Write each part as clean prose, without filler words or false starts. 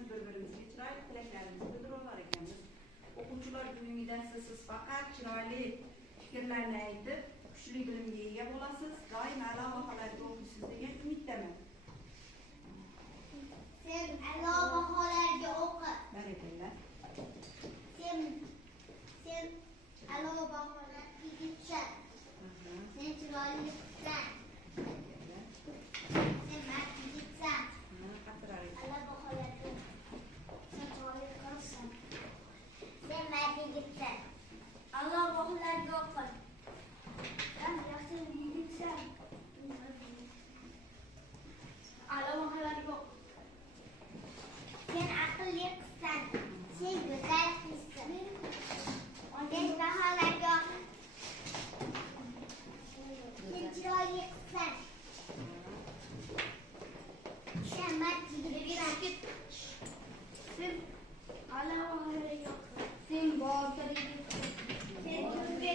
hammalarimiz bir-birimizga chiroyli tilaklarimizni bildirar ekanmiz. O'quvchilar kuningida siz faqat chiroyli fikrlarni aytib, kuchli bilimga ega bo'lasiz, doim a'lo baholarga o'qiysiz degan umiddaman. Sen a'lo baholarga o'qi. Barakallah. Sen a'lo baholarga yetishsan. Sen chiroylisan. Sen mard yigitsan. A'lo baholarga sen chiroyli qilsan. Sen mard yigitsan. A'lo baholarga o'qi. Sen yaxshi yigitsan. A'lo baholarga o'qi. Sen aqlli qizsan. Sen go'zal qizsan. Sen baholarga o'qi. Sen chiroyli qizsan. Sen mard yigitsan. Sen a'lo baholarga o'qi. Sen botir yigitsan. Sen ko'zga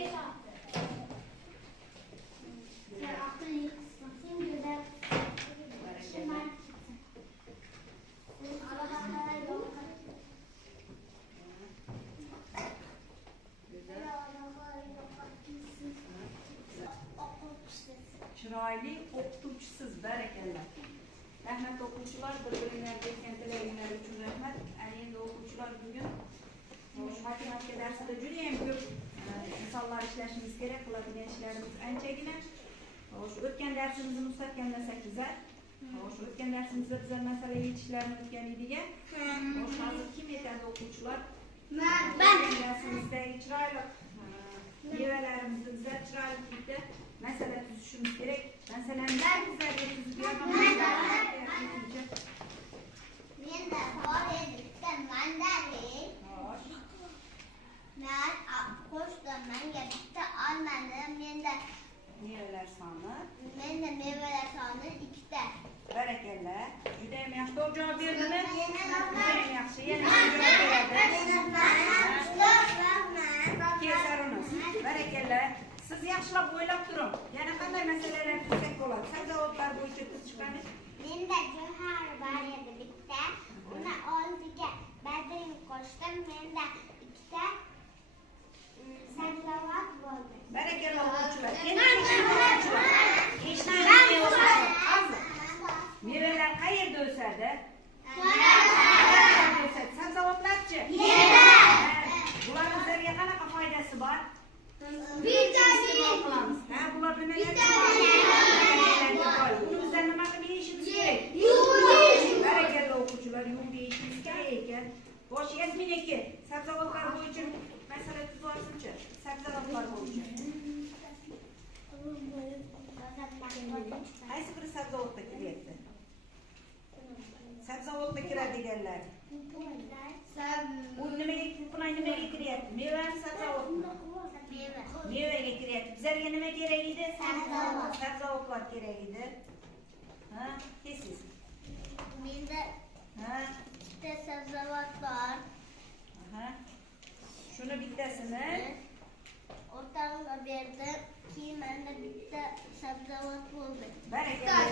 sen aqlli qizsan. Sen go'zal qizsan. Sen mard yigitsan. Sen a'lo baholarga o'qi. Chiroyli o'qituvchisiz, barakallah. Rahmat o'quvchilar, bir-biringlarga aytgan tilaginglar uchun rahmat. Ana endi o'quvchilar bugun matematika darsida juda ham ko'p misollar ishlashimiz kerak, qiladigan ishlarimiz anchagina. O'tgan darsimizni mustahkamlasak bizlar. O'tgan darsimizda bizlar masala yechishlarni o'tgan edik. Hozir kim aytadi o'quvchilar? O'tgan darsimizda chiroyli mevalarimizni bizlar chiroyli masala tuzishimiz kerak. Masalan, bizlarga tuzib beramiz. Menda bor edi bitta mandalik. Men qo'shdim, menga bitta olmadim. Menda mevalar soni. Menda mevalar soni 2 ta. Barakallah. Juda ham yaxshi to'g'ri javob berdimi? Juda ham yaxshi. Yana javob beradi. Kesarimiz. Barakallah. Siz yaxshilab o'ylab turing. Yana qanday masalalar tuzsak bo'ladi? Sabzavotlar bo'yicha tuz chiqamiz. Menda jo'xori bor edi bitta. Uni oldiga badring qo'shdim. Menda 2 ta sabzavot bo'ldi. Barakallah o'quvchilar. Mevalar qayerda o'sadi? Sabzavotlarchi? Bularning qanaqa foydasi bor? Vitamin. Bular nimalar? Buni bizlar nima qilib yeyishimiz kerak? Barakallah o'quvchilar, yuvib yeyishimiz kerak ekan. Bosh Yasminiki, sabzavotlar bo'yicha masala tuzib olsinchi. Sabzavotlar bo'yicha. Qaysi biri sabzavotda kiryapti? Sabzavotda kiradiganlar. Bu nimaga kiryapti? Mevami sabzavotmi? Mevaga kiryapti. Bizlarga nima kerak edi? Sabzavotlar kerak edi. Ha, kesiz. Menda bitta sabzavot bor. Shuni bittasini O'rtamga berdim. Keyin menda bitta sabzavot bo'ldi. Barakallah.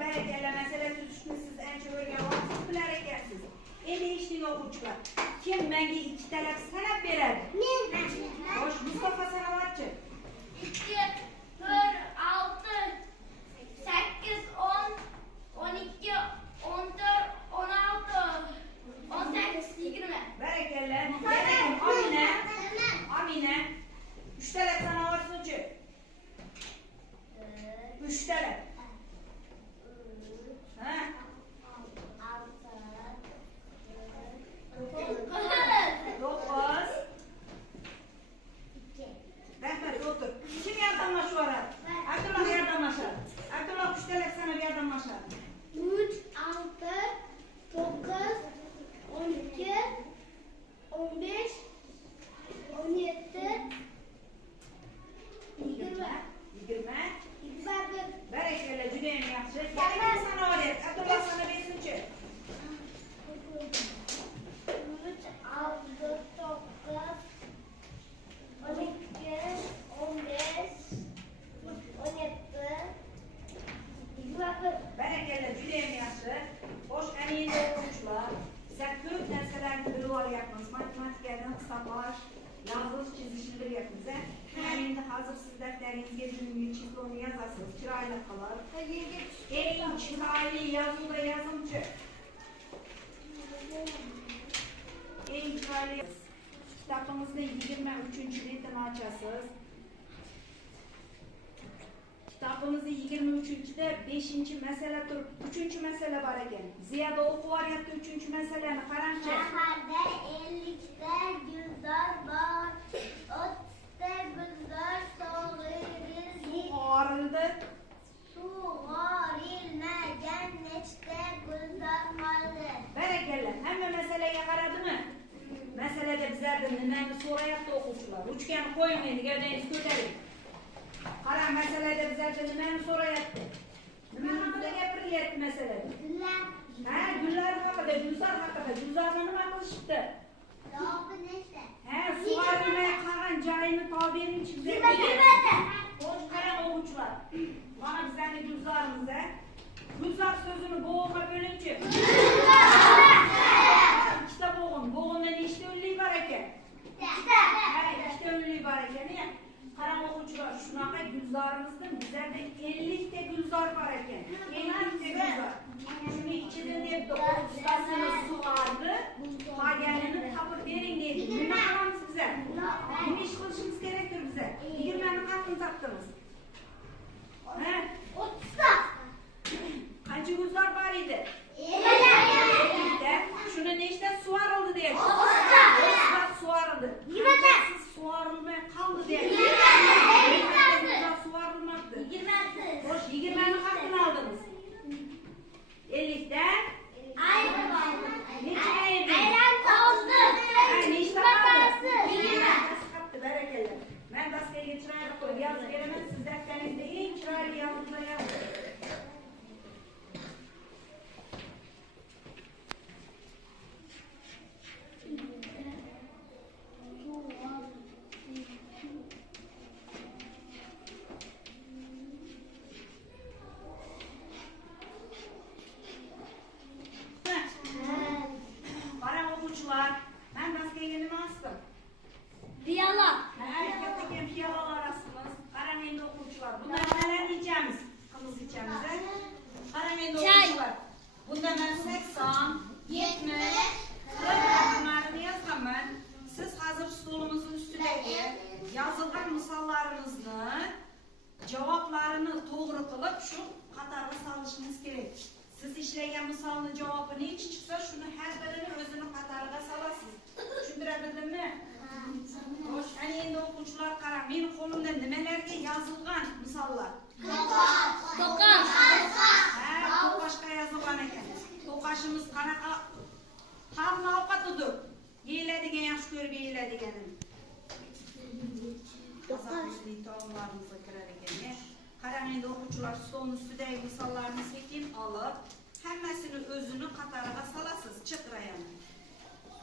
Barakallah, masala tuzishni siz ancha o'rganib bilar ekansiz. Endi eshiting o'quvchilar. Kim menga 2 talab sanab beradi? Men. Xo'sh, Mustafa sanovatchi. 2, 4, 6, 8, 10, 12, 14, 16, 18, 20. Barakallah. Amina. 3 talab sanovatchi. 3 talab. Ha? 9. hazır siz defterinizga bugungi chisloni yozasiz. Chiroyli qilib. Eng chiroyli yozuvda yozuvchi. Eng chiroyli kitobimizni 23-betini ochasiz. Kitobimizni 23-da 5-masala turib, 3-masala bor ekan. Ziyoda o'qib oryapti 3-masalani qarangchi. Shaharda 50 ta gulzor bor. 30 ta gulzor Sug'orildi. Sug'orilmagan nechta gulzor qoldi? Barakalla. Hamma masalaga qaradimi? Masalada bizlardan nimani so'rayapti o'quvchilar? Ruchkani qo'ying, endi gavdangizni ko'taring. Qarang, masalada bizlardan nimani so'rayapti? Nima haqida gapirilyapti masalada? Gullar. Ha, gullar haqida, gulzor haqida. Gulzorni nima qilishibdi? Javobi nechta? Ha, sug'orilmay qolgan joyini toping-chi bizlarga. 20 ta. Xo'sh, qarang o'quvchilar. Mana bizlarning gulzorimizda gulzor so'zini bo'g'inga bo'lingchi. Ikkita bo'g'in. Bo'g'inda nechta unli bor ekan? Ikkita. Ha, ikkita unli bor ekan. Qarang o'quvchilar, shunaqa gulzorimizda bizlarda 50 ta gulzor bor ekan. 50 ta gulzor. Shuni ichidan debdi, ustasini sug'ordi, qolganini topib bering deydi. Nima qilamiz bizlar? Nima ish qilishimiz kerakdir bizlar? 20 ni qanchini topdingiz? Ha? 30 ta. Qancha gulzor bor edi? 50 ta. Shuni nechta sug'orildi deydi? 30 ta. Sug'orildi. 20 ta. Sug'orilmay qoldi deydi. 20 ta. Sug'orilmabdi. 20 ta. Xo'sh, 20 ni qanchini oldingiz? 50 ta. Ayran oldi. Nechta qoldi? 20 qoldi. Barakalla. Men daskaga chiroyli qilib yozib beraman. Siz daftaringizda eng chiroyli yozuvlar yozing. Qarang o'quvchilar, men daskaga nima osdim? Piyala. Katta-katta piyolalar ostimiz. Qarang endi o'quvchilar, bundan nimalarni ichamiz? Qimiz ichamiz. Qarang endi o'quvchilar. Bunda men 80, 70, 40 raqamlarini yozganman. Siz hozir stolimizning ustidagi yozilgan misollarimizni javoblarini to'g'ri qilib, shu qatorga solishingiz kerak. Siz ishlagan misolning javobi nechi chiqsa, shuni har birini o'zini qatoriga solasiz. Tushuntiradimmi? Xo'sh, ana endi o'quvchilar qarang, mening qo'limda nimalarga yozilgan misollar? To'qash. Ha, to'qashga yozilgan ekan. To'qashimiz qanaqa hamma ovqatidir. Yeyiladigan, yaxshi ko'rib yeyiladiganini. To'qashli taomlarimizga kirar ekan. Qarang endi o'quvchilar, stolning ustidagi misollarni sekin olib, hammasini o'zini qatoriga solasiz, chiqrayani.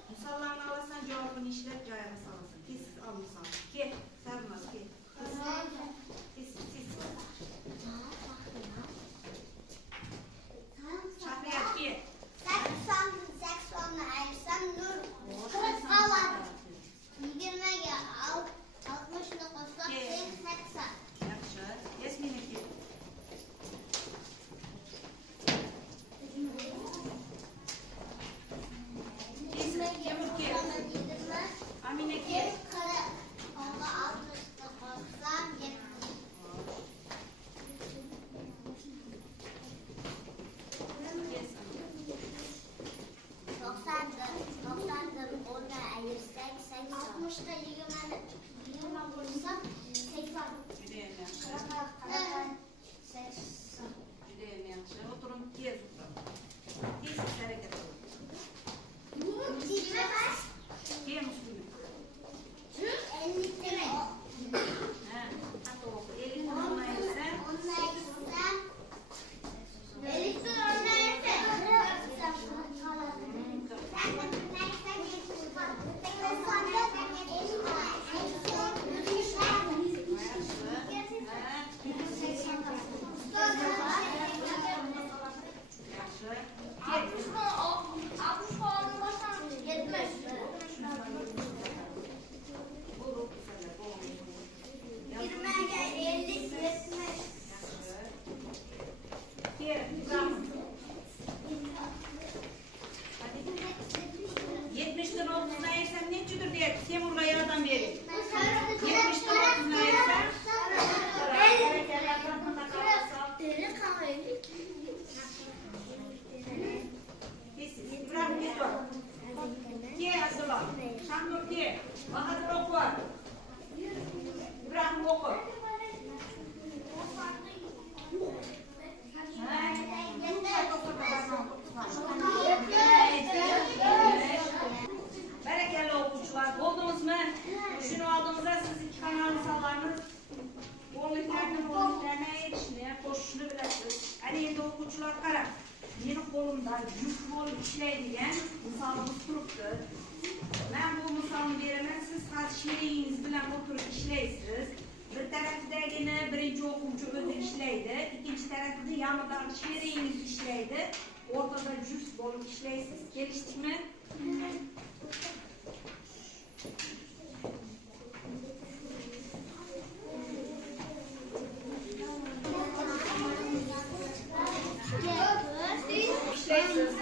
Misollarni olasan, javobini ishlab joyiga solasan. Tez ol misol. Kel, sarmas, kel. Tez. Shahriyor, kel. 80'ni ayırsam nur 40 qalat. 20'ga 60'ni qo'shsak 80. Yaxshi. Yasmina, kel. Temur, kel. Amina, kel. 60'da 20 qo'shsam 80. Judayam yaxshi. 80. Judayam yaxshi. O'tirib tez o'tir. Tez harakat qil. Kel, Muslima. 50 demek. Ha, hatto 50 ni olmaysan. 20 Temur'a yardım verin. 79 neyse. Berekelle yakınında kararsa. İbrahim git o. Ki hazırla. Şamdur ki. Bahadır oku. İbrahim oku. Bereketli okuyucular. Buldunuz mu? Şunu aldığınızda siz iki kanal misallarınız Oğluklarına yetişmeye koşuşunu bilesiniz. Hani endi okuyucular qarab. Meni qo'limda yuk bo'lib ishlaydigan misolimiz turibdi. Men bu misolni beraman, siz hozir sherigingiz bilan o'tirib ishlaysiz. Bir tarafidagini birinchi o'quvchi o'zi ishlaydi, ikkinchi tarafida yonidagi sherigingiz ishlaydi. O'rtada juft bo'lib ishlaysiz. Kelishdikmi? İşleysiz.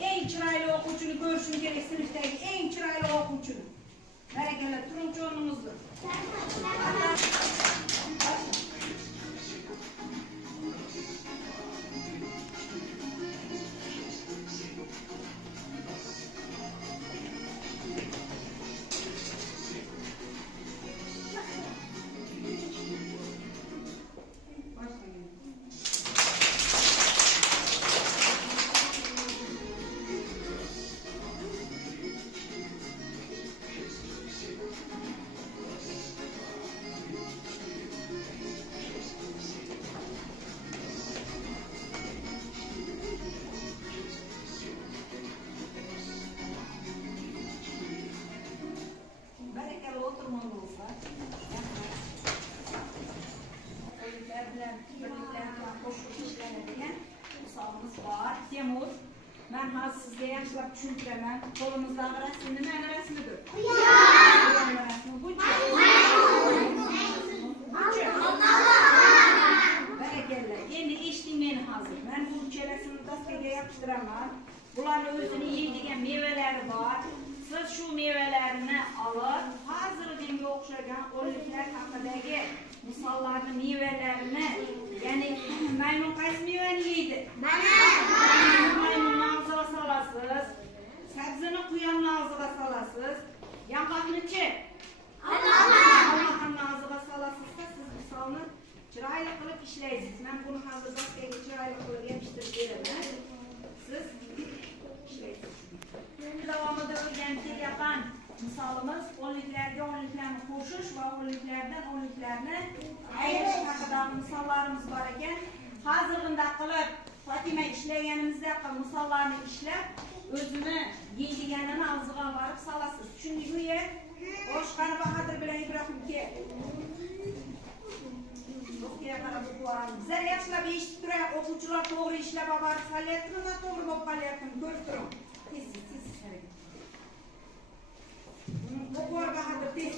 En çıraylı okuyucunu görüşün gerek sınıftaki en çıraylı okuyucunu. Bereketler, turuncu onumuzdur. Bereketli oturmanız var. Birliklerden koşup işlenediğin misalımız var. Temur, ben hazır sizge yaxshilab tushuntiraman. Qo'limizdagi rasm nima rasmidir? Quyon rasmi buchi. Bereketli. Endi eshiting meni hozir. Men bu uchalasini dastaga yopishtiraman. Bularni o'zini yeydigan mevalari bor. Siz şu meyvelerini alır, hazırgınga o'xshagan o'liklar haqidagi misollarni meyvelerini, ya'ni maymun qaysi meyvani yeydi? Maymunni og'ziga solasiz, sabzini quyonni og'ziga solasiz, yong'oqni-chi? Allohni og'ziga solasizda siz misolni chiroyli qilib ishlaysiz. Men buni hozir dastaga chiroyli qilib yopishtirib beraman. Siz ishlaysiz. Davomida o'rganishga yaqin misolimiz o'nliklarga o'nliklarni qo'shish va o'nliklardan o'nliklarni ayirish haqidagi misollarimiz bor ekan. Hozir bunday qilib Fatima ishlaganimizdek misollarni ishlab o'zini yeydiganini og'ziga borib solasiz. Tushundingmi? Xo'sh, qani Bahodir bilan Ibrohim kel. Bizga qarab o'qiyapmiz. Bizlar yaxshilab eshitib turaylik. O'quvchilar to'g'ri ishlab olib qolyaptimi, noto'g'ri bo'lib qolyaptimi ko'rib turing. Tez. O'qor Bahodir tez.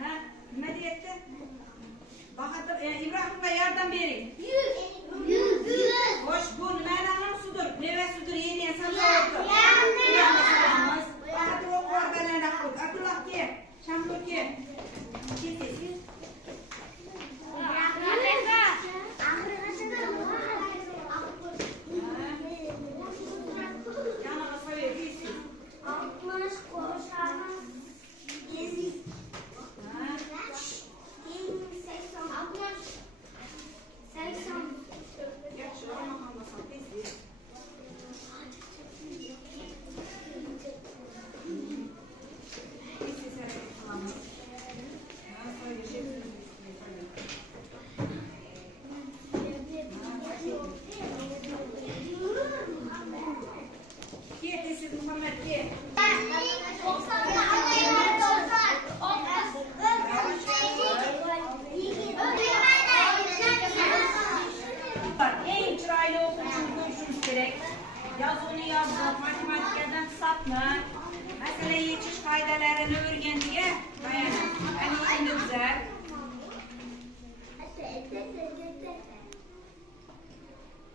Ha? Nima deyapti? Bahodir, Ibrohimga yordam bering. 100. Xo'sh, bu nimani sudur? Meva sudur, yeydigan sabzavotdir. Bahodir o'qor balana qilib. Abdulloh kel, Shamdur kel. Tez. Derslerini öğrendiye. Yani güzel.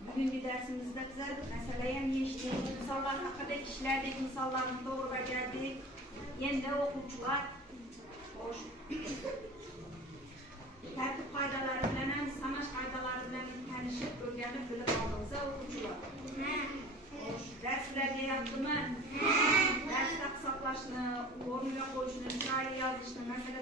Bugünkü dersimizde güzel meseleye geçtik. İnsanlar hakkında kişilerdeki insanların doğru becerdiği yenide okuyucular. Hoş. Tertip kaydaları bilen, sanaş kaydaları bilen tanışıp öğrenip bilip aldığımızda okuyucular. Hoş. Derslerde yaptı mı? Ders taksaklaşını, ormuya koşunu, şair yazışını, mesela